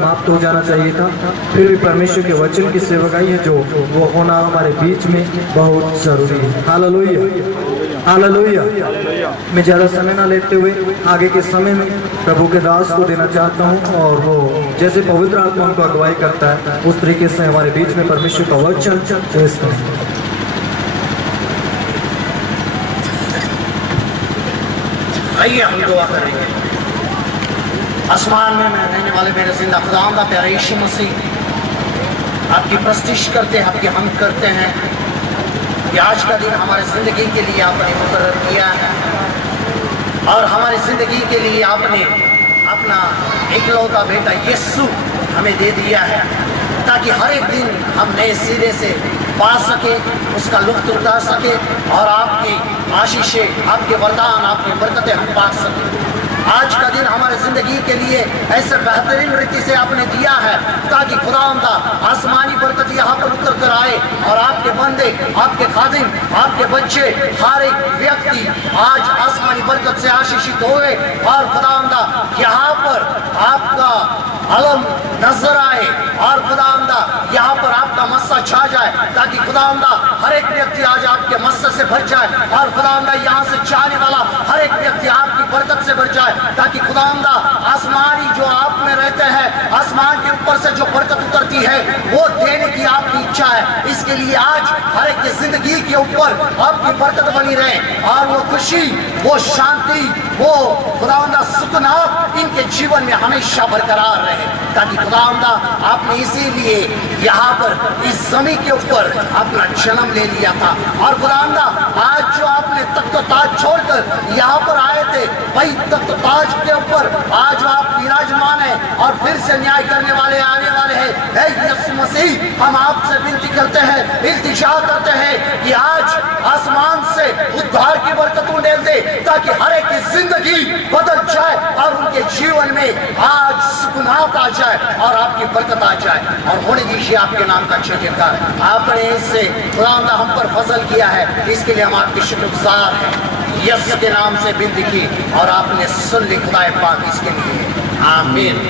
समाप्त हो जाना चाहिए था, फिर भी परमेश्वर के वचन की सेवकाई है जो वो होना हमारे बीच में बहुत जरूरी है। Hallelujah, hallelujah. मैं ज़्यादा समय ना लेते हुए आगे के समय में प्रभु के दास को देना चाहता हूँ, और वो जैसे पवित्र आत्मा उनको अगुवाई करता है उस तरीके से हमारे बीच में परमेश्वर का वचन पेश करें। आइए हम दुआ करेंगे। आसमान में रहने वाले मेरे जिंदा खुदावंद का प्यारा यीशु मसीह, आपकी प्रस्तिश करते हैं, आपकी हम करते हैं कि आज का दिन हमारे ज़िंदगी के लिए आपने मुकर्रर किया है, और हमारी ज़िंदगी के लिए आपने अपना इकलौता बेटा यीशु हमें दे दिया है, ताकि हर एक दिन हम नए सिरे से पा सके, उसका लुत्फ़ उठा सके, और आपकी आशीषें, आपके वरदान, आपकी बरकतें हम पा सकें। आज का दिन हमारे ज़िंदगी के लिए ऐसे बेहतरीन रीति से आपने दिया है, ताकि खुदावंदा आसमानी बरकत यहाँ पर उतर कर आए, और आपके बंदे, आपके खादिम, आपके बच्चे, हर एक व्यक्ति आज आसमानी बरकत से आशीषित होए, और खुदावंदा यहाँ पर आपका अलम नजर आए, और खुदावंदा यहाँ पर आपका मस्सा छा जाए, ताकि खुदावंदा हर एक व्यक्ति आज आपके मस्से से भर जाए, और खुदावंदा यहाँ से जाने वाला हर एक व्यक्ति आपकी बरकत से भर जाए, ताकि खुदावंदा आसमानी जो आप में रहते हैं, आसमान के ऊपर से जो बरकत उतरती है वो देने की आपकी इच्छा है। इसके लिए आज हर एक की जिंदगी के ऊपर आपकी बरकत बनी रहे, और वो खुशी, वो शांति, वो खुदावंदा सुकूनात इनके जीवन में हमेशा बरकरार रहे, ताकि खुदावंदा आपने इसीलिए यहाँ पर इस जमीन के ऊपर अपना जन्म ले लिया था, और खुदावंदा आज जो आपने तख्त ताज छोड़कर यहाँ पर आए थे, वही तख्त ताज के ऊपर आज आप विराजमान है, और फिर से न्याय करने वाले आने वाले हैं। हे यीशु मसीह, हम आपसे विनती करते हैं, इल्तिजा करते हैं कि आज आसमान से उद्धार की बरकत उंडेल दे, ताकि हर एक की जिंदगी बदल जाए, और उनके जीवन में आज सुकूनात आ जाए, और आपकी बरकत आ जाए, और होने दीजिए आपके नाम का शुक्रगुजार। आपने इससे खुदावंदा हम पर फजल किया है, इसके लिए हम आपके शुक्रगुजार हैं। यीशु के नाम से विनती की, और आपने सुन ली खुदा पाक, इसके लिए आमीन।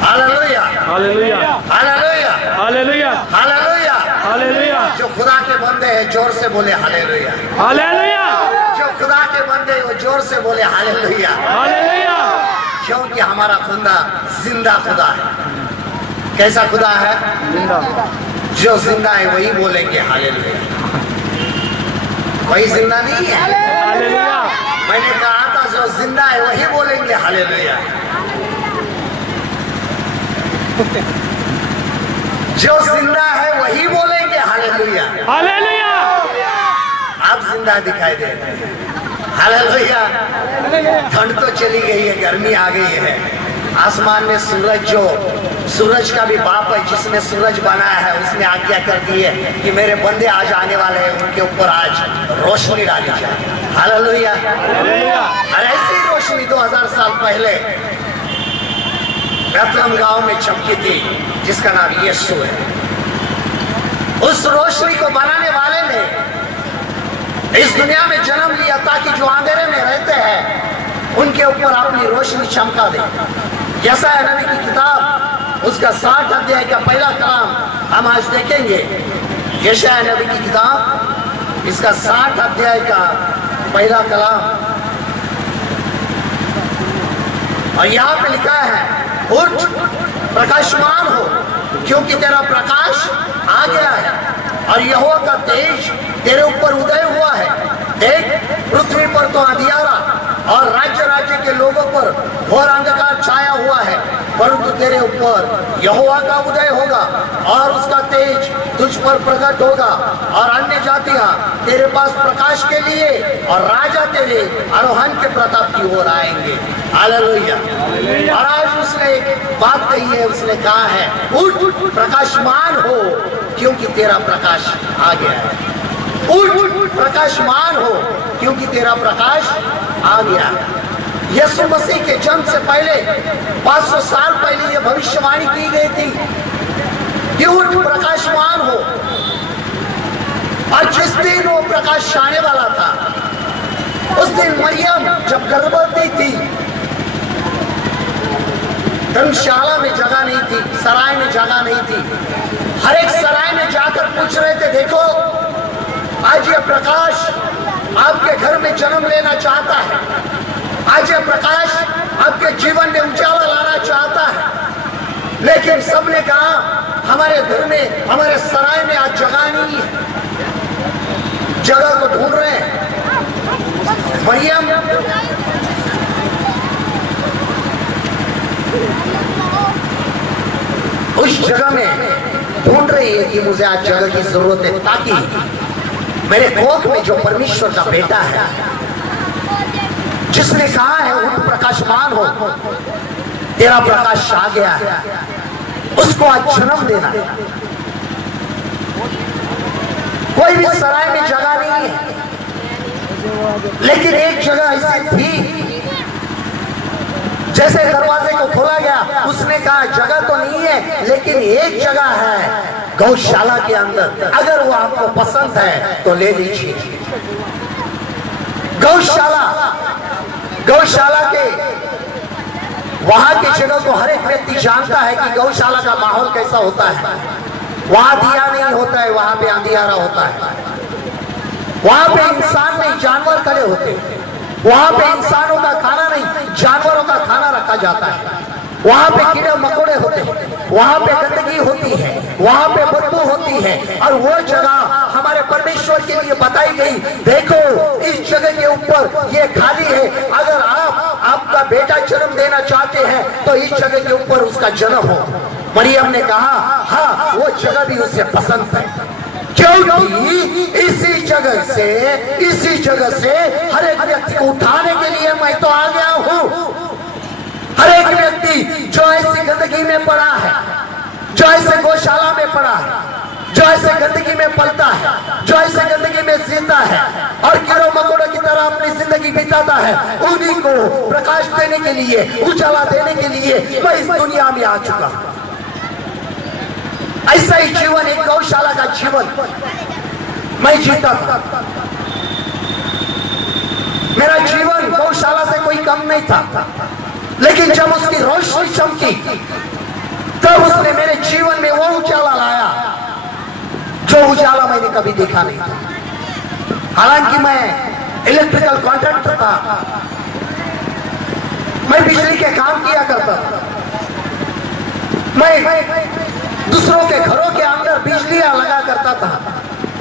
Hallelujah, hallelujah, hallelujah, hallelujah, hallelujah, hallelujah. जो खुदा के बंदे हैं जोर से बोले हालेलुया, हालेलुया। जो खुदा के बंदे वो जोर से बोले हालेलुया, हालेलुया। क्योंकि हमारा खुदा जिंदा खुदा है। कैसा खुदा है? जिंदा। जो जिंदा है वही बोलेंगे हालेलुया, वही जिंदा नहीं है। हालेलुया। मैंने कहा था जो जिंदा है वही बोलेंगे हालेलुया। जो जिंदा है वही बोलेंगे हालेलुया, हालेलुया। आप जिंदा दिखाई दे रहे हैं, हालेलुया। ठंड तो चली गई है, गर्मी आ गई है। आसमान में सूरज का भी बाप है जिसने सूरज बनाया है, उसने आज्ञा कर दी है कि मेरे बंदे आज आने वाले हैं, उनके ऊपर आज रोशनी डाली जाए, हालेलुया। और ऐसी रोशनी 2000 साल पहले बेथलेहम गांव में चमकी थी, जिसका नाम यीशु है। उस रोशनी को बनाने वाले ने इस दुनिया में जन्म लिया, ताकि जो अंधेरे में रहते हैं उनके ऊपर अपनी रोशनी चमका दे। यशायाह नबी की किताब, उसका 60 अध्याय का पहला कलाम हम आज देखेंगे। यशायाह नबी की किताब, इसका 60 अध्याय का पहला कलाम, और यहाँ पे लिखा है, उठ प्रकाशमान हो, क्योंकि तेरा प्रकाश आ गया है, और यहोवा का तेज तेरे ऊपर उदय हुआ है। देख, पृथ्वी पर तो अंधियारा और राज्य राज्य के लोगों पर घोर अंधकार छाया हुआ है, परंतु तेरे ऊपर यहोवा का उदय होगा, और उसका तेज तुझ पर प्रकट होगा, और अन्य जातियां तेरे पास प्रकाश के लिए, और राजा तेरे आरोहण के प्रताप की ओर आएंगे, हालेलुया। और आज उसने एक बात कही है, उसने कहा है, उठ प्रकाशमान हो, क्योंकि तेरा प्रकाश आ गया है। उठ प्रकाशमान हो, क्योंकि तेरा प्रकाश आ गया। यीशु मसीह के जन्म से पहले 500 साल पहले यह भविष्यवाणी की गई थी कि उठ प्रकाशमान हो, और जिस दिन वो प्रकाश आने वाला था, उस दिन मरियम जब गर्भवती थी, धर्मशाला में जगह नहीं थी, सराय में जगह नहीं थी। हर एक सराय में जाकर पूछ रहे थे, देखो आज ये प्रकाश आपके घर में जन्म लेना चाहता है, आज ये प्रकाश आपके जीवन में उजाला लाना चाहता है। लेकिन सबने कहा हमारे घर में, हमारे सराय में आज जगह नहीं है, जगह को ढूंढ रहे हैं। मरियम उस जगह में ढूंढ रही है कि मुझे आज जगह की जरूरत है, ताकि मेरे कोख में जो परमेश्वर का बेटा है, जिसने कहा है उठ प्रकाशमान हो, तेरा प्रकाश आ गया है, उसको आज जन्म देना है। कोई भी सराय में जगह नहीं है, लेकिन एक जगह ऐसी थी, जैसे दरवाजे को खोला गया, उसने कहा जगह तो नहीं है, लेकिन एक जगह है गौशाला के अंदर, अगर वो आपको पसंद है तो ले लीजिए। गौशाला के वहां की जगह को हर एक व्यक्ति जानता है कि गौशाला का माहौल कैसा होता है। वहां दिया नहीं होता है, वहां पे अंधियारा होता है, वहां पे इंसान नहीं जानवर खड़े होते हैं, वहां पे इंसानों का खाना नहीं जानवरों का खाना रखा जाता है, वहां पे कीड़े मकोड़े होते हैं, वहां पे गंदगी होती है, वहां पे बदबू होती है। और वो जगह हमारे परमेश्वर के लिए बताई गई, देखो इस जगह के ऊपर ये खाली है, अगर आपका बेटा जन्म देना चाहते हैं तो इस जगह के ऊपर उसका जन्म हो। मरियम ने कहा हाँ, वो जगह भी उसे पसंद है, क्योंकि इसी जगह से हर एक व्यक्ति को उठाने के लिए मैं तो आ गया हूं। हर एक व्यक्ति जो ऐसी गंदगी में पड़ा है, जो ऐसे गौशाला में पड़ा है, जो ऐसे गंदगी में पलता है, जो ऐसे गंदगी में जीता है और कीड़ों मकोड़ों की तरह अपनी जिंदगी बिताता है, उन्हीं को प्रकाश देने के लिए, उजाला देने के लिए मैं इस दुनिया में आ चुका। ऐसा ही जीवन, एक गौशाला का जीवन मैं जीता था। मेरा जीवन गौशाला से कोई कम नहीं था, लेकिन जब उसकी रोशनी चमकी तब उसने मेरे जीवन में वो उजाला लाया जो उजाला मैंने कभी देखा नहीं था। हालांकि मैं इलेक्ट्रिकल कॉन्ट्रैक्टर था, मैं बिजली के काम किया करता था, मैं दूसरों के घरों के अंदर बिजलियां लगा करता था,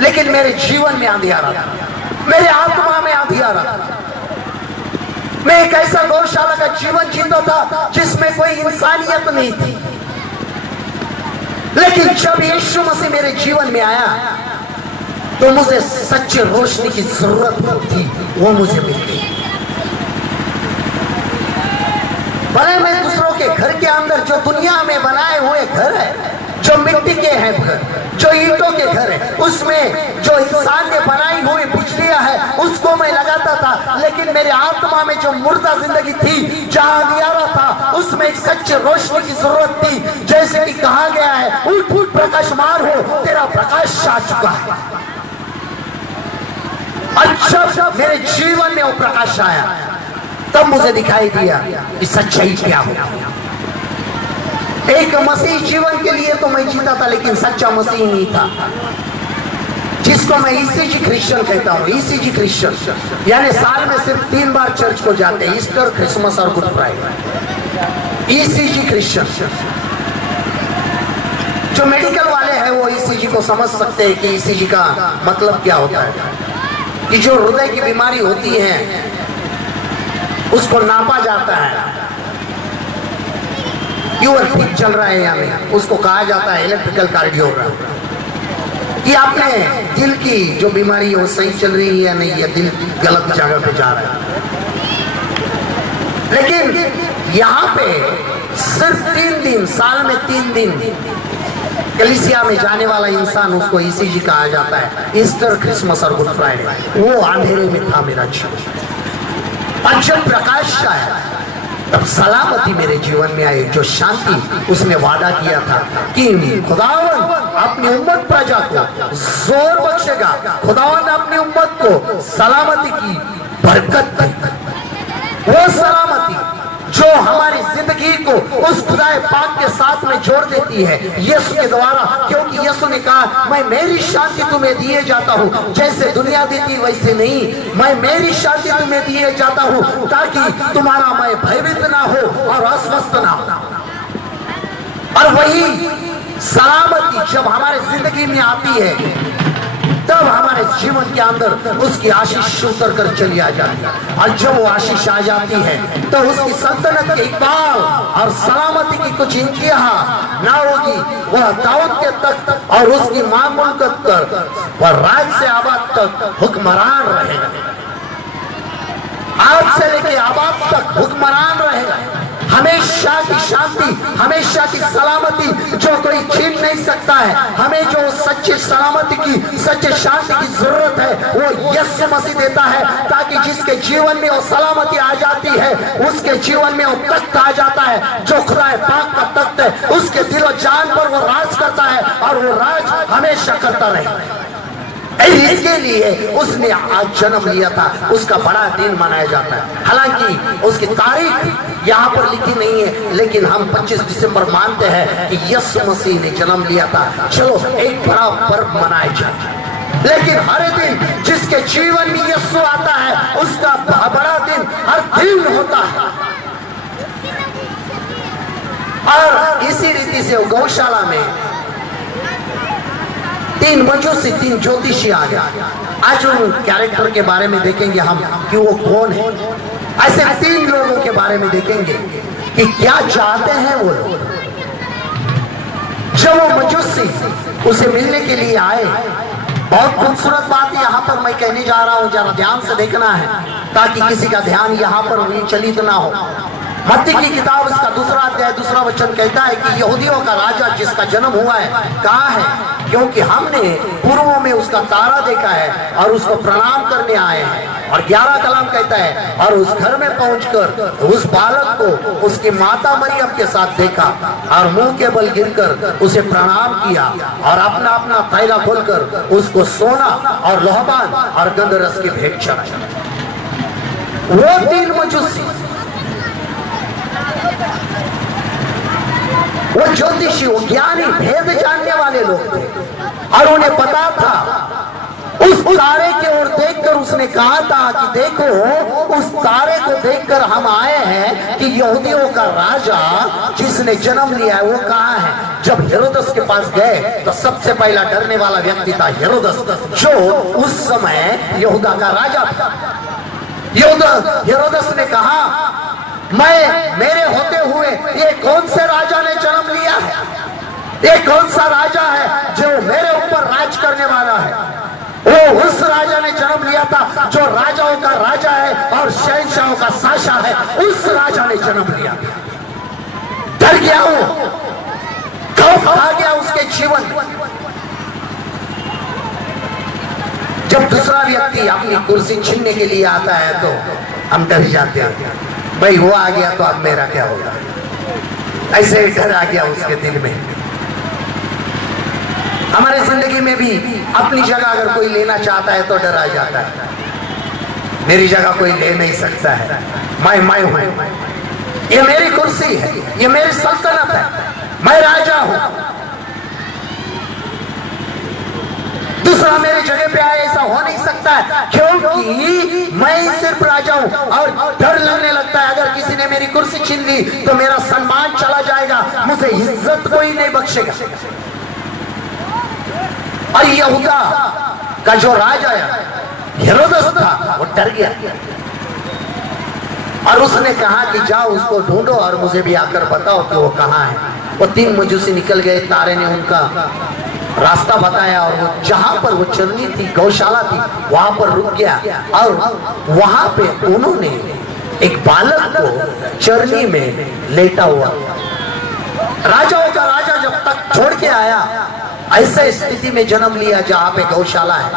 लेकिन मेरे जीवन में अंधियारा था, मेरे आत्मा में अंधियारा था। मैं एक ऐसा गौशाला का जीवन जीता था जिसमें कोई इंसानियत नहीं थी, लेकिन जब यीशु मसीह मेरे जीवन में आया तो मुझे सच्चे रोशनी की जरूरत थी, वो मुझे मिल गई। भले मैं दूसरों के घर के अंदर, जो दुनिया में बनाए हुए घर है, जो मिट्टी के हैं घर, जो ईंटों के घर है, उसमें जो इंसान ने बनाई हुई बिजलियां है उसको मैं लगाता था, लेकिन मेरे आत्मा में जो मुर्दा जिंदगी थी, जहां अंधियारा था, उसमें एक सच्चे रोशनी की जरूरत थी। जैसे कि कहा गया है, उठ उठ प्रकाशमान हो, तेरा प्रकाश आ चुका है। अच्छा, मेरे जीवन में वो प्रकाश आया, तब मुझे दिखाई दिया कि सच्चाई क्या हो। एक मसीह जीवन के लिए तो मैं जीता था, लेकिन सच्चा मसीह नहीं था, जिसको मैं ईसीजी क्रिश्चियन कहता हूँ। ईसीजी क्रिश्चियन यानी साल में सिर्फ 3 बार चर्च को जाते हैं, ईस्टर, क्रिसमस और गुड फ्राइडे। ईसीजी क्रिश्चियन, जो मेडिकल वाले हैं वो ईसीजी को समझ सकते हैं कि ईसीजी का मतलब क्या होता है, कि जो हृदय की बीमारी होती है उसको नापा जाता है, प्योर ठीक चल रहा है या नहीं, उसको कहा जाता है इलेक्ट्रिकल कार्डियोग्राम, कि आपने दिल की जो बीमारी है वो सही चल रही है या नहीं, या दिल गलत जगह पे जा रहा है। लेकिन यहाँ पे सिर्फ 3 दिन, साल में 3 दिन कलीसिया में जाने वाला इंसान, उसको ईसीजी कहा जाता है, ईस्टर, क्रिसमस और गुड फ्राइडे। वो अंधेरे में था मेरा जीवन, और जब प्रकाश आया तब सलामती मेरे जीवन में आई, जो शांति उसने वादा किया था कि खुदावन अपनी उम्मत प्रजा को जोर बख्शेगा, खुदावन अपनी उम्मत को सलामती की बरकत देगा। वो सलामती जो हमारी जिंदगी को उस खुदाए पाक के साथ में जोड़ देती है यीशु के द्वारा। क्योंकि यीशु ने कहा, मैं मेरी शांति तुम्हें दिए जाता हूँ, जैसे दुनिया देती वैसे नहीं, मैं मेरी शांति तुम्हें दिए जाता हूँ, ताकि तुम्हारा मैं भयभीत ना हो और अस्वस्थ ना हो। और वही सलामती जब हमारे जिंदगी में आती है, तब हमारे जीवन के अंदर उसकी आशीष उतर कर चली आ जाती है। और जब वो आशीष आ जाती है तो उसकी सल्तनत के इकबाल और सलामती की कुछ इंतहा ना होगी। वह दाऊद के तख्त और उसकी मामुलकत पर वह राज से आबाद तक हुक्मरान रहेगा। आज से लेके आबाद तक हुक्मरान रहेगा। हमेशा की शांति, हमेशा की सलामती जो कोई छीन नहीं सकता है। हमें जो सच्ची सलामती की, सच्ची शांति की जरूरत है, वो यीशु मसीह देता है, ताकि जिसके जीवन में वो सलामती आ जाती है, उसके जीवन में वो तख्त आ जाता है जो खुदा पाक का तख्त है। उसके दिलो जान पर वो राज करता है और वो राज हमेशा करता रहे। इसके लिए उसने आज जन्म लिया था, उसका बड़ा दिन मनाया जाता है। हालांकि उसकी तारीख यहाँ पर लिखी नहीं है, लेकिन हम 25 दिसंबर मानते हैं कि यीशु मसीह ने जन्म लिया था। चलो एक बड़ा पर्व मनाया जाए। लेकिन हर दिन जिसके जीवन में यीशु आता है, उसका बड़ा दिन हर दिन होता है। और इसी रीति से गौशाला में 3 मजूसी, 3 ज्योतिषी आ गया। आज उन कैरेक्टर के बारे में देखेंगे हम कि वो कौन है। ऐसे 3 लोगों के बारे में देखेंगे कि क्या चाहते हैं वो लोग। जब वो मजूसी उसे मिलने के लिए आए, बहुत खूबसूरत बात यहाँ पर मैं कहने जा रहा हूँ, जरा ध्यान से देखना है ताकि किसी का ध्यान यहाँ पर विचलित ना हो। मत्ती की किताब इसका 2 अध्याय 2 वचन कहता है कि यहूदियों का राजा जिसका जन्म हुआ है कहाँ है, क्योंकि हमने पूर्वों में उसका तारा देखा है और उसको प्रणाम करने आए हैं। और 11 कलाम कहता है, और उस घर में पहुंचकर उस बालक को उसकी माता मरियम के साथ देखा और मुंह के बल गिरकर उसे प्रणाम किया और अपना अपना थैला खोलकर उसको सोना और लोहबान और गंधरस की भेंट चढ़ाई। वो 3 मजूसी, वो ज्योतिषी, वो ज्ञानी, भेद जानने वाले लोग थे। और उन्हें पता था, उस तारे की ओर देखकर उसने कहा था कि देखो, उस तारे को देखकर हम आए हैं कि यहूदियों का राजा जिसने जन्म लिया है वो कहाँ है। जब हेरोदस के पास गए तो सबसे पहला डरने वाला व्यक्ति था हेरोदस, जो उस समय यहूदा का राजा था। हेरोदस ने कहा, मेरे होते हुए ये कौन से राजा ने जन्म लिया है? ये कौन सा राजा है जो मेरे ऊपर राज करने वाला है? वो उस राजा ने जन्म लिया था जो राजाओं का राजा है और शहंशाहों का शासक है। उस राजा ने जन्म लिया था। डर गया वो, खौफ आ गया उसके जीवन में। जब दूसरा व्यक्ति अपनी कुर्सी छीनने के लिए आता है तो हम डर जाते हैं, भाई वो आ गया तो अब मेरा क्या होगा। ऐसे ही डर आ गया उसके दिल में। हमारे जिंदगी में भी अपनी जगह अगर कोई लेना चाहता है तो डर आ जाता है, मेरी जगह कोई ले नहीं सकता है, मैं हूं, ये मेरी कुर्सी है, ये मेरी सल्तनत है, मैं राजा हूं, दूसरा मेरी जगह पे आए ऐसा हो नहीं सकता है, क्योंकि मैं सिर्फ राजा हूं। और डर लगने लगता है, अगर किसी ने मेरी कुर्सी छीन ली तो मेरा सम्मान चला जाएगा, मुझे इज्जत कोई नहीं बख्शेगा। और यहूदा का जो राजा हेरोदस था वो डर गया और उसने कहा कि जाओ उसको ढूंढो और मुझे भी आकर बताओ कि वो कहाँ है। वो 3 मजूसी निकल गए, तारे ने उनका रास्ता बताया और वो जहां पर वो चरनी थी, गौशाला थी, वहां पर रुक गया। और वहां पे उन्होंने एक बालक को चरनी में लेटा हुआ, राजाओं का राजा जब तक छोड़ के आया, ऐसे स्थिति में जन्म लिया जहां पे गौशाला है।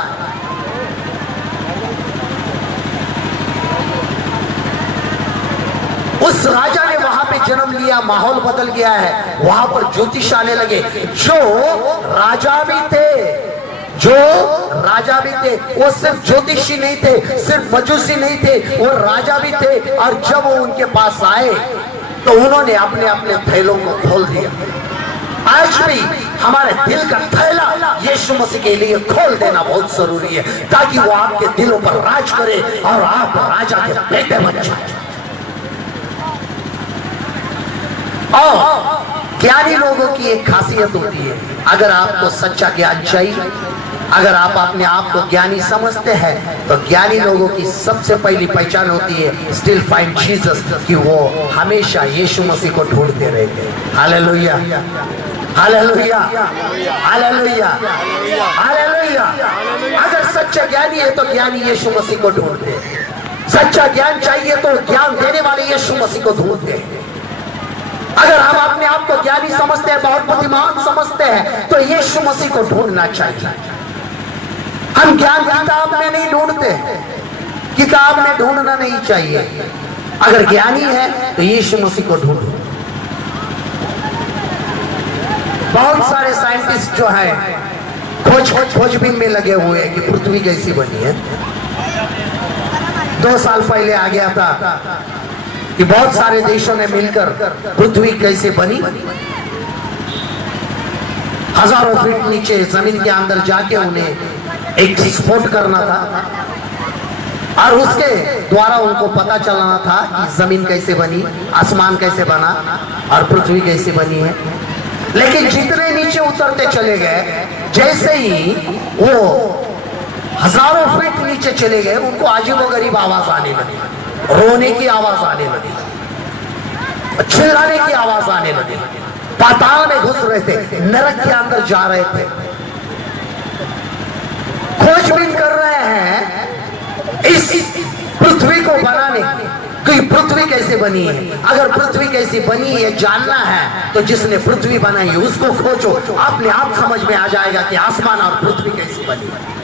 उस राजा ने वहां पे जन्म लिया, माहौल बदल गया है। वहां पर ज्योतिष आने लगे, जो राजा भी थे, वो सिर्फ ज्योतिषी नहीं थे, सिर्फ मजूसी नहीं थे, वो राजा भी थे। और जब वो उनके पास आए तो उन्होंने अपने अपने थैलों को खोल दिया। आज भी हमारे दिल का थैला यीशु मसीह के लिए खोल देना बहुत जरूरी है, ताकि वो आपके दिलों पर राज करे और आप राजा के बेटे बन जाए। और ज्ञानी लोगों की एक खासियत होती है, अगर आपको सच्चा ज्ञान चाहिए, अगर आप अपने आप को ज्ञानी समझते हैं, तो ज्ञानी लोगों की सबसे पहली पहचान होती है स्टिल फाइंड जीसस, कि वो हमेशा यीशु मसीह को ढूंढते रहते हैं। Hallelujah, hallelujah, hallelujah, hallelujah. अगर सच्चा ज्ञानी है तो ज्ञानी यीशु मसीह को ढूंढते हैं। सच्चा ज्ञान चाहिए तो ज्ञान देने वाले यीशु मसीह को ढूंढते हैं। अगर हम अपने आप को ज्ञानी समझते हैं, बहुत बुद्धिमान समझते हैं, तो यीशु मसीह को ढूंढना चाहिए। हम ज्ञान किताब में नहीं ढूंढते, किताब में ढूंढना नहीं चाहिए। अगर ज्ञानी है तो यीशु मसीह को ढूंढो। बहुत सारे साइंटिस्ट जो है खोजबीन में लगे हुए हैं कि पृथ्वी कैसी बनी है। 2 साल पहले आ गया था कि बहुत सारे देशों ने मिलकर पृथ्वी कैसे बनी, हजारों फीट नीचे जमीन के अंदर जाके उन्हें एक स्फोट करना था, और उसके द्वारा उनको पता चलना था कि जमीन कैसे बनी, आसमान कैसे बना और पृथ्वी कैसे बनी है। लेकिन जितने नीचे उतरते चले गए, जैसे ही वो हजारों फीट नीचे चले गए, उनको अजीबोगरीब आवाज आने लगी, रोने की आवाज आने लगी, चिल्लाने की आवाज आने लगी। पाताल में घुस रहे थे, नरक के अंदर जा रहे थे। खोजबीन कर रहे हैं इस पृथ्वी को बनाने की, पृथ्वी कैसे बनी है। अगर पृथ्वी कैसी बनी है जानना है तो जिसने पृथ्वी बनाई है उसको खोजो, अपने आप समझ में आ जाएगा कि आसमान और पृथ्वी कैसी बनी है।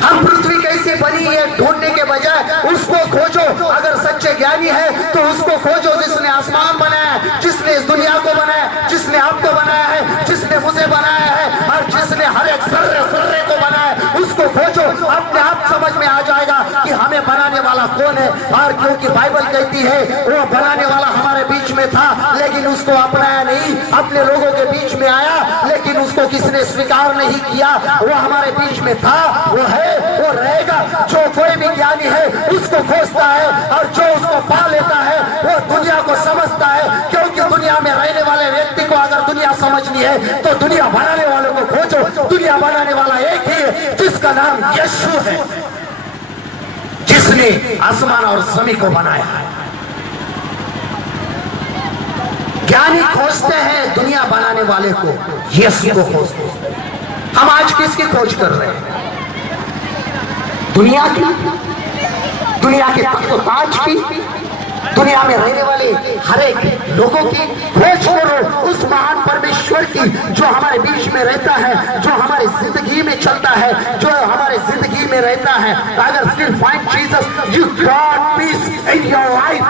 हम पृथ्वी कैसे बनी है ढूंढने के बजाय उसको खोजो। अगर सच्चे ज्ञानी है तो उसको खोजो जिसने आसमान बनाया है, जिसने इस दुनिया को बनाया, जिसने आपको बनाया है, जिसने मुझे बनाया है और जिसने हर एक जर्रे को बनाया है, उसको खोजो। अपने आप समझ में आ जाएगा कि हमें बनाने वाला कौन है। और क्योंकि बाइबल कहती है वो बनाने वाला हमारे बीच में था, लेकिन उसको अपनाया नहीं। अपने लोगों के बीच में आया, लेकिन उसको किसने स्वीकार नहीं किया। वो हमारे बीच में था, वो है, वो रहेगा। जो कोई भी ज्ञानी है उसको खोजता है, और जो उसको पा लेता है वो दुनिया को समझता है। क्योंकि दुनिया में रहने वाले व्यक्ति को अगर दुनिया समझनी है तो दुनिया बनाने वालों को खोजो। दुनिया बनाने वाला एक ही है, जिसका नाम यीशु है, जिसने आसमान और जमीन को बनाया है। ज्ञानी खोजते हैं दुनिया बनाने वाले को, यीशु को खोजते हैं। हम आज किसकी खोज कर रहे हैं? दुनिया की, दुनिया के तख्त-ओ-ताज की, दुनिया में रहने वाले हर एक लोगों की खोज करो। उस महान परमेश्वर की जो हमारे बीच में रहता है, जो हमारी जिंदगी में चलता है, जो हमारे जिंदगी में रहता है। अगर still find Jesus, you got peace in your life.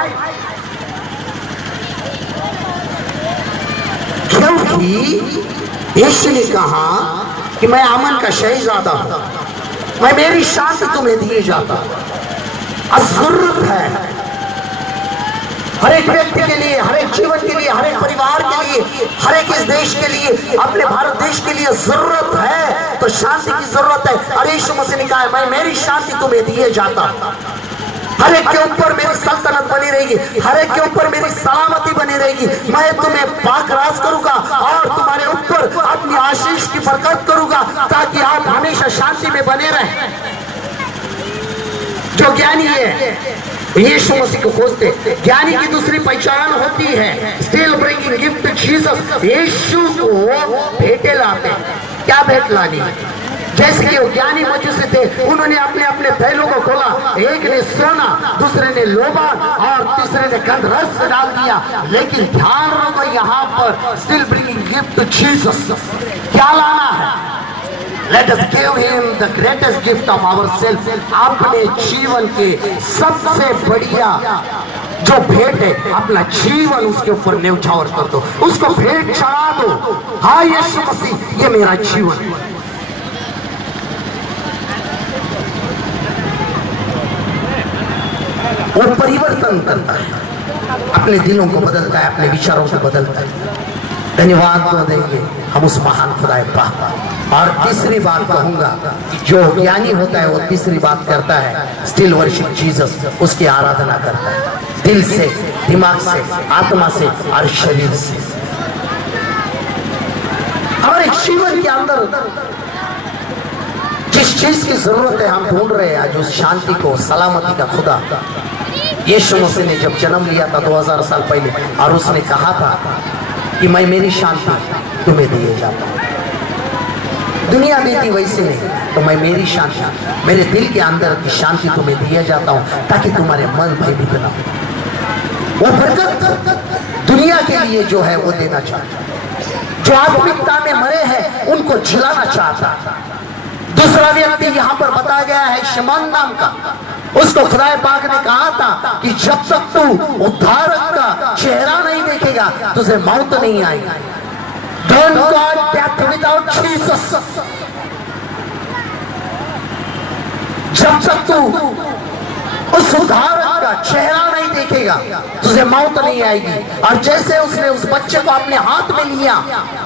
क्योंकि यीशु ने कहा कि मैं अमन का शहजादा हूं, मैं मेरी शांति तुम्हें दिए जाता। अब जरूरत है हर एक व्यक्ति के लिए, हर एक जीवन के लिए, हर एक परिवार के लिए, हर एक इस देश के लिए, अपने भारत देश के लिए जरूरत है, तो शांति की जरूरत है। और यीशु मसीह ने कहा मैं मेरी शांति तुम्हें दिए जाता। हर एक के ऊपर मेरी सल्तनत बनी रहेगी, हर एक के ऊपर मेरी सलामती बनी रहेगी। मैं तुम्हें पाक राज करूंगा और तुम्हारे ऊपर अपनी आशीष की बरकत करूंगा, ताकि आप हमेशा शांति में बने रहें। जो ज्ञानी है यीशु मसीह को खोजते। ज्ञानी की दूसरी पहचान होती है still bringing gift to Jesus. यीशु को भेंटे लाते। क्या भेंट लानी? जैसे कि वो ज्ञानी मजूसी थे, उन्होंने अपने अपने थैलों को खोला। एक ने सोना, दूसरे ने लोबान और तीसरे ने गंधरस डाल दिया। लेकिन ध्यान रखो यहाँ पर still bringing gift to Jesus. क्या लाना है? Let us give him the greatest gift of ourselves। अपने जीवन के सबसे बढ़िया जो भेंट है, अपना जीवन उसके ऊपर न्यौछावर कर दो, उसको भेंट चढ़ा दो। हाँ यीशु मसीह, ये मेरा जीवन। वो परिवर्तन करता है, अपने दिलों को बदलता है, अपने विचारों को बदलता है। धन्यवाद तो देंगे हम उस महान खुदाए पाक। और तीसरी बात कहूंगा, जो ज्ञानी होता है वो तीसरी बात करता है, स्टिल वर्शिप जीसस, उसकी आराधना करता है दिल से, दिमाग से, आत्मा से और शरीर से। हमारे जीवन के अंदर जिस चीज की जरूरत है हम ढूंढ रहे हैं आज, उस शांति को, सलामती का खुदा यीशु मसीह ने जब जन्म लिया था 2000 साल पहले, और उसने कहा था कि मैं मेरी शांति तुम्हें दिए जाता हूं, दुनिया देती वैसे नहीं, तो मैं मेरी शांति, मेरे दिल के अंदर की शांति तुम्हें दिया जाता हूं, ताकि तुम्हारे मन भयभीत न हो। वो बरकत दुनिया के लिए जो है वो देना चाहता, जो आत्मिकता में मरे हैं उनको जिलाना चाहता। दूसरा व्यक्ति यहाँ पर बताया गया है शमौन नाम का, उसको खुदाए पाक ने कहा था कि जब तक तू उद्धारक का चेहरा नहीं देखेगा तुझे मौत नहीं आएगी। Don't God death without Jesus। जब तक तू उस उद्धारक का चेहरा नहीं देखेगा तुझे मौत नहीं आएगी। और जैसे उसने उस बच्चे को अपने हाथ में लिया,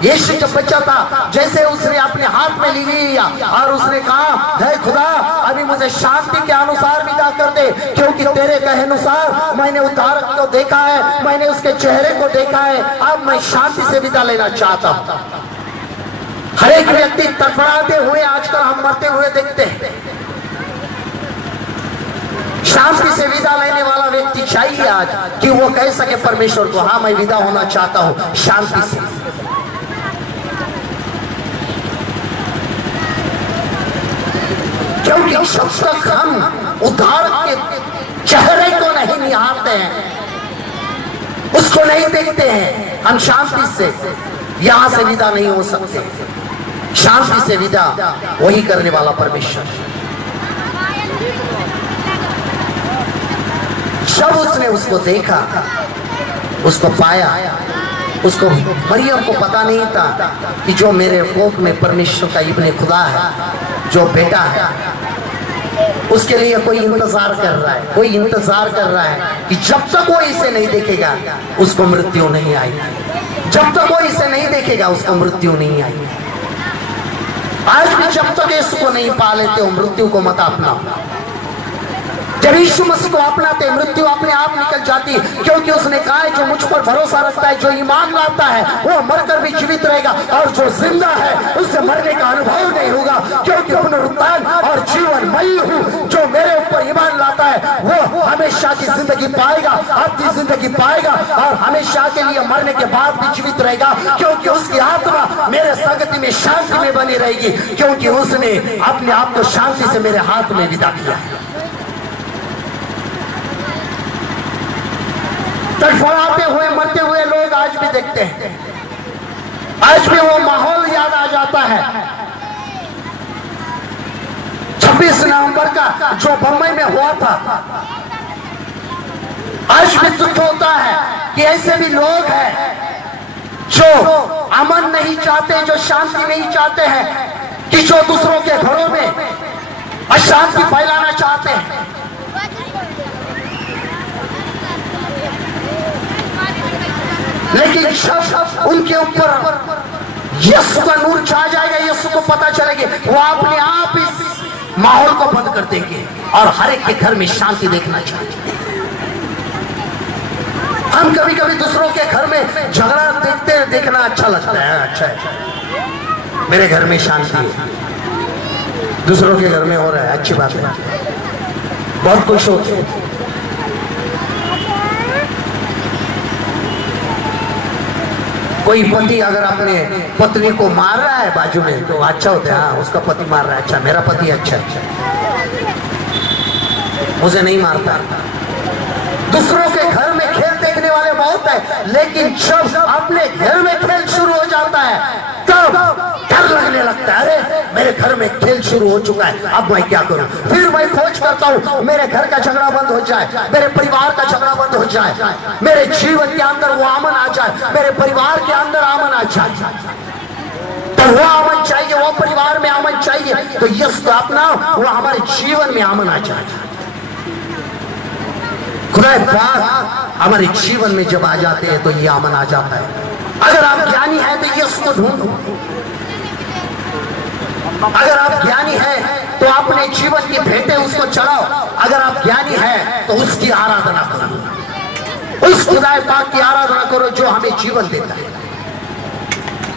यीशु जब बच्चा था, जैसे उसने अपने हाथ में लिया और उसने कहा, हे खुदा अभी मुझे शांति के अनुसार विदा कर दे, क्योंकि तेरे कहे अनुसार मैंने उद्धारक को देखा है, मैंने उसके चेहरे को देखा है, अब मैं शांति से विदा लेना चाहता हूं। हर एक व्यक्ति तड़फड़ाते हुए आजकल हम मरते हुए देखते हैं। शांति से विदा लेने वाला व्यक्ति चाहिए आज कि वो कह सके परमेश्वर को, हाँ मैं विदा होना चाहता हूं शांति से। क्योंकि जब तक हम उद्धारक के चेहरे को नहीं निहारते हैं, उसको नहीं देखते हैं, हम शांति से यहां से विदा नहीं हो सकते। शांति से विदा वही करने वाला परमेश्वर। जब उसने उसको देखा, उसको पाया, उसको मरियम को पता नहीं था कि जो मेरे कोख में परमेश्वर का इब्ने खुदा है, जो बेटा है, उसके लिए कोई इंतजार कर रहा है, कोई इंतजार कर रहा है कि जब तक वो इसे नहीं देखेगा उसको मृत्यु नहीं आएगी, जब तक वो इसे नहीं देखेगा उसको मृत्यु नहीं आएगी। आज भी जब तक इसको नहीं पा लेते हो मृत्यु को मत अपनाओ। जब यीशु मसीह को अपनाते मृत्यु अपने आप निकल जाती है, क्योंकि उसने कहा है जो मुझ पर भरोसा रखता है, जो ईमान लाता है, वो मरकर भी जीवित रहेगा, और जो जिंदा है उससे मरने का अनुभव नहीं होगा, क्योंकि पुनरुत्थान और जीवन मई हूँ। जो मेरे ऊपर ईमान लाता है वो हमेशा की जिंदगी पाएगा, आपकी जिंदगी पाएगा, और हमेशा के लिए मरने के बाद भी जीवित रहेगा, क्योंकि उसकी आत्मा मेरे संगति में शांति में बनी रहेगी, क्योंकि उसने अपने आप को शांति से मेरे हाथ में विदा किया। तड़फड़ाते हुए मरते हुए लोग आज भी देखते हैं, आज भी वो माहौल याद आ जाता है 26 नवंबर का जो बम्बई में हुआ था। आज भी दुख होता है कि ऐसे भी लोग हैं जो अमन नहीं चाहते, जो शांति नहीं चाहते हैं, कि जो दूसरों के घरों में अशांति फैलाना चाहते हैं। लेकिन जब उनके ऊपर यीशु का नूर छा जाएगा, यीशु को पता चलेगी, वो अपने आप इस माहौल को बंद कर देंगे और हर एक के घर में शांति देखना चाहिए। हम कभी कभी दूसरों के घर में झगड़ा देखना अच्छा लगता है, अच्छा है, मेरे घर में शांति है, दूसरों के घर में हो रहा है, अच्छी बात है, बहुत खुश होते हैं। कोई पति अगर अपने पत्नी को मार रहा है बाजू में तो अच्छा होता है, हाँ उसका पति मार रहा है, अच्छा मेरा पति अच्छा है, मुझे नहीं मारता। दूसरों के घर में खेल देखने वाले बहुत है, लेकिन जब अपने घर में खेल शुरू हो जाता है तब डर लगने लगता है, अरे मेरे घर में खेल शुरू हो चुका है, अब मैं क्या करूं। फिर मैं खोज करता हूं मेरे घर का झगड़ा बंद हो जाए, मेरे परिवार का झगड़ा बंद हो जाए, मेरे जीवन के अंदर वो अमन आ जाए, मेरे परिवार के अंदर अमन आ जाए। तो वो अमन चाहिए, वो परिवार में अमन चाहिए, तो यीशु को अपनाओ, वो हमारे जीवन में अमन आ जाए। खुदा पाक हमारे जीवन में जब आ जाते हैं तो ये अमन आ जाता है। अगर आप ज्ञानी है तो ये उसको ढूंढो। अगर आप ज्ञानी है तो अपने जीवन की भेंटें उसको चढ़ाओ। अगर आप ज्ञानी है तो उसकी आराधना करो, उस खुदा पाक की आराधना करो जो हमें जीवन देता है।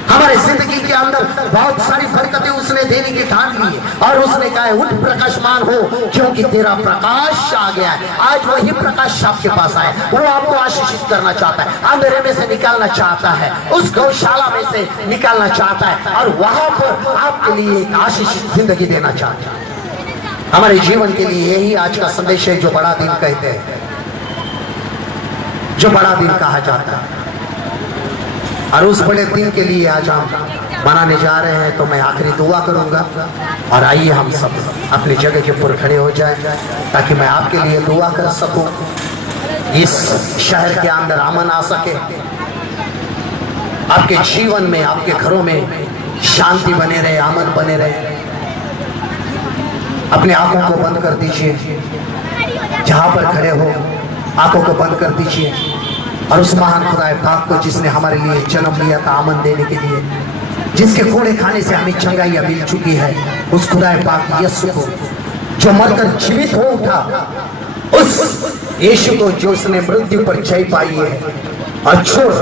हमारे जिंदगी के अंदर बहुत सारी बरकतें उसने देने की ठान ली है और उसने कहा है उठ प्रकाशमान हो क्योंकि तेरा प्रकाश आ गया है। आज वही प्रकाश आपके पास आए, वो आपको आशीषित करना चाहता है, अंधेरे में से निकालना चाहता है, उस गौशाला में से निकालना चाहता है और वहां पर आपके लिए एक आशीषित जिंदगी देना चाहता है। हमारे जीवन के लिए यही आज का संदेश है जो बड़ा दिन कहते हैं, जो बड़ा दिन कहा जाता है। और उस बड़े दिन के लिए आज हम मनाने जा रहे हैं। तो मैं आखिरी दुआ करूंगा और आइए हम सब अपनी जगह के ऊपर खड़े हो जाएं ताकि मैं आपके लिए दुआ कर सकूं, इस शहर के अंदर अमन आ सके, आपके जीवन में, आपके घरों में शांति बने रहे, अमन बने रहे। अपने आंखों को बंद कर दीजिए, जहां पर खड़े हो आंखों को बंद कर दीजिए और उस महान खुदा पाक को जिसने हमारे लिए जन्म लिया था अमन देने के लिए, जिसके कोड़े खाने से हमें चंगाइयां मिल चुकी है, उस खुदा पाक यीशु को जो मरकर जीवित हो उठा, उस यीशु को जो उसने मृत्यु पर जय पाई है और छोड़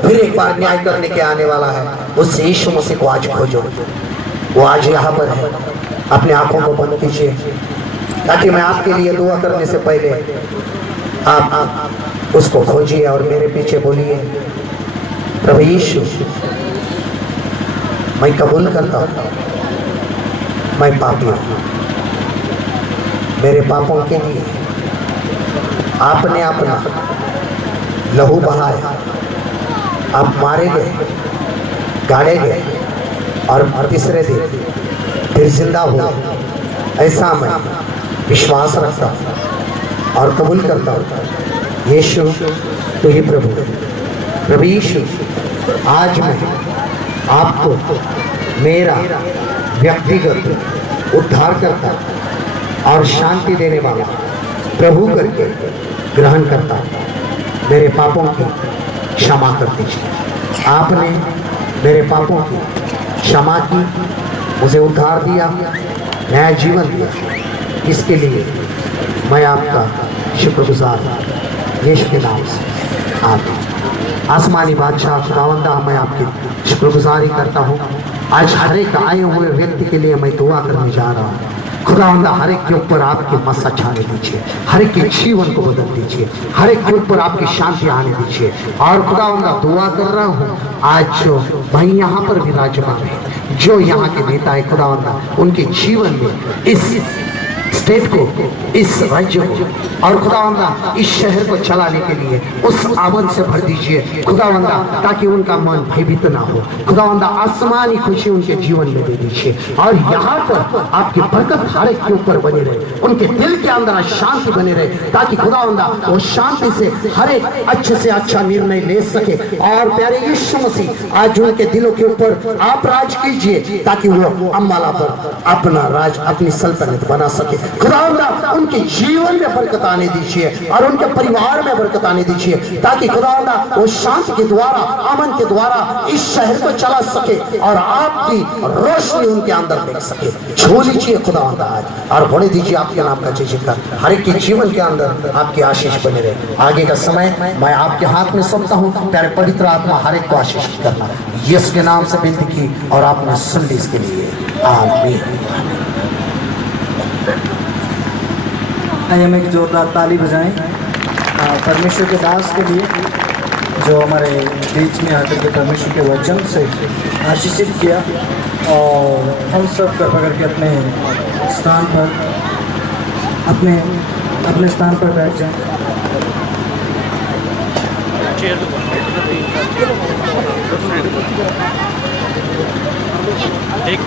फिर एक बार न्याय करने के आने वाला है, उस यीशु मसीह को आज खोजो। वो आज यहाँ पर है। अपने आंखों को बंद कीजिए ताकि मैं आपके लिए दुआ करने से पहले आप उसको खोजिए और मेरे पीछे बोलिए, प्रभु यीशु मैं कबूल करता हूँ मैं पापी हूँ, मेरे पापों के लिए आपने अपना लहू बहाया, आप मारे गए, गाड़े गए और तीसरे दिन फिर जिंदा हुए। ऐसा मैं विश्वास रखता हूँ और कबूल करता हूँ। यीशु तो ही प्रभु यीशु, आज मैं आपको मेरा व्यक्तिगत उद्धारकर्ता और शांति देने वाला प्रभु करके ग्रहण करता हूँ। मेरे पापों की क्षमा कर दीजिए। आपने मेरे पापों की क्षमा की, मुझे उद्धार दिया, नया जीवन दिया। इसके लिए मैं आपका शुक्रगुजार हूँ। यीशु के नाम से आमीन। आसमानी बादशाह खुदावंदा, मैं आपकी शुक्रगुजारी करता हूँ। आज हर एक आए हुए व्यक्ति के लिए मैं दुआ करने जा रहा हूँ। खुदावंदा हर एक के ऊपर आपकी मस्सा छाने दीजिए, हर एक के जीवन को बदल दीजिए, हर एक के ऊपर आपकी शांति आने दीजिए। और खुदावंदा दुआ कर रहा हूँ आज जो भाई यहाँ पर विराजमान है, जो यहाँ के नेता है खुदावंदा, उनके जीवन में इस स्टेट को, इस राज्य को और खुदावंदा इस शहर को चलाने के लिए उस आमन से भर दीजिए खुदावंदा, ताकि उनका मन भयभीत ना हो। खुदावंदा आसमानी खुशी उनके जीवन में दे दीजिए और यहाँ पर आपकी बरकत हर एक के ऊपर बनी रहे, उनके दिल के अंदर शांति बनी रहे, ताकि खुदावंदा वो शांति से हर एक अच्छे से अच्छा निर्णय ले सके। और प्यारे यीशु मसीह, आज उनके दिलों के ऊपर आप राज कीजिए ताकि वो अम्बाला पर अपना राज, अपनी सल्तनत बना सके। खुदावंदा उनके जीवन में बरकत आने दीजिए और उनके परिवार में बरकत आने दीजिए, ताकि खुदावंदा वो शांति के द्वारा, अमन के द्वारा इस शहर को चला सके और आपकी रोशनी उनके अंदर देख सके। छू लीजिए खुदावंदा आज और बढ़े दीजिए आपके नाम का जय। हर एक के जीवन के अंदर आपकी आशीष बने रहे। आगे का समय मैं आपके हाथ में सौंपता हूँ। प्यारे पवित्र आत्मा हर एक को आशीष करना, यीशु के नाम से विनती की और आपने सुन ली इसके लिए आमीन। आइए हम एक जोरदार ताली बजाएं परमेश्वर के दास के लिए, जो हमारे बीच में आकर के परमेश्वर के वचन से आशीषित किया। और हम सब कर पकड़ के अपने स्थान पर, अपने स्थान पर बैठ जाएं। एक